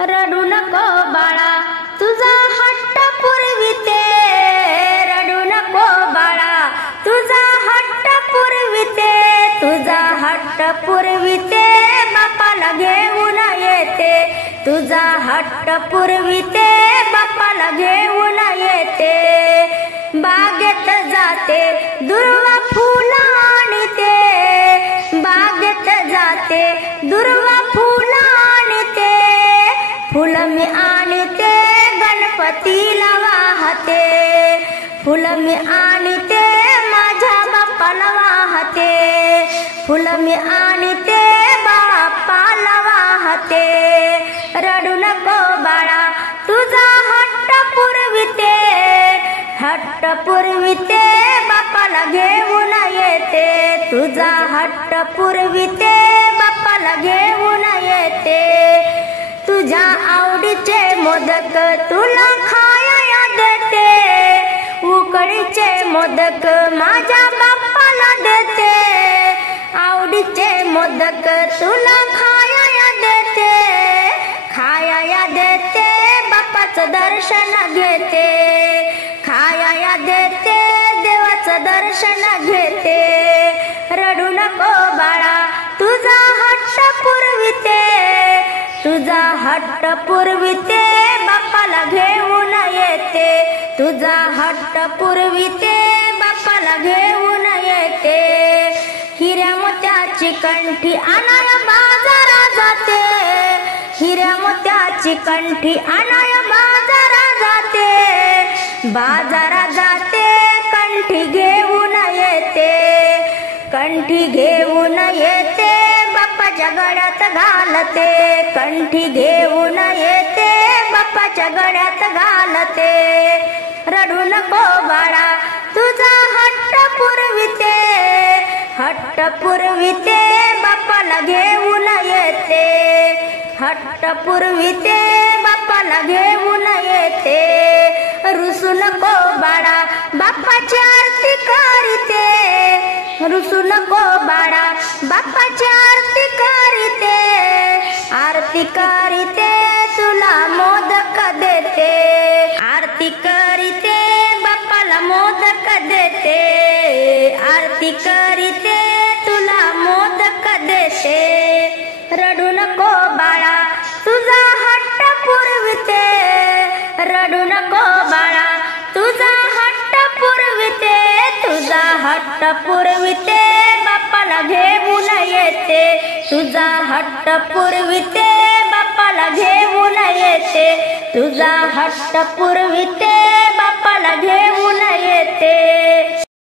रडू नको बाळा तुझा हट्ट पुरविते, रडू नको बाळा तुझा हट्ट पुरविते, तुझा हट्ट पुरविते बापाला घेऊन येते, तुझा हट्ट पुरविते बापाला घेऊन येते। बागेत जाते दुर्वा फुलं आणते, बागेत जाते दुर्वा फुलं आणते, फुलं मी आणते गणपतीला वाहते, फुलं मी आणते माझ्या बाप्पाला वाहते, फुलं मी आणते बाप्पाला वाहते। रडू नको बाळा तुझा हट्ट पुरविते, हट्ट पुरविते बाप्पाला घेऊन येते, तुझा हट्ट पुरविते बाप्पाला घेऊन येते। तुझ्या आवडीचे मोदक तुला खाया देते, उकडीचे मोदक माझ्या बाप्पाला देते, आवडीचे मोदक तुला खाया देते, खाया देते बाप्पाचं दर्शन घेते, खाया देते देवाचं दर्शन घेते। रडू नको बाळा तुझा हट्ट पुरविते, तुझा हट्ट पुरविते बाप्पाला घेऊन येते, तुझा हट्ट पुरविते बाप्पाला घेऊन येते। हिऱ्या मोत्याची कंठी आणाया बाजारा जाते, हिऱ्या मोत्याची कंठी आणाया बाजारा जाते, बाजारा जाते कंठी घेऊन येते, कंठी घेऊन येते बाप्पाच्या गळ्यात घालते, कंठी घेऊन येते बाप्पाच्या गळ्यात घालते। रडू नको बाळा तुझा हट्ट पुरविते, हट्ट पुरविते बाप्पाला घेऊन येते, हट्ट पुरविते बाप्पाला घेऊन येते। रुसू नको बाळा बाप्पाची आरती करीते, रुसू नको बाळा बाप्पाची आरती करीते, आरती करीते तुला मोदक देते, आरती करीते बाप्पाला मोदक देते, आरती करीते तुला मोदक देते। रडू नको बाळा तुझा हट्ट पुरविते, रडू नको बाळा तुझा हट्ट पुरविते, तुझा हट्ट पुरविते बाप्पाला घेऊन येते, तुझा हट्ट पुरविते बाप्पाला घेऊन येते, तुझा हट्ट पुरविते बाप्पाला घेऊन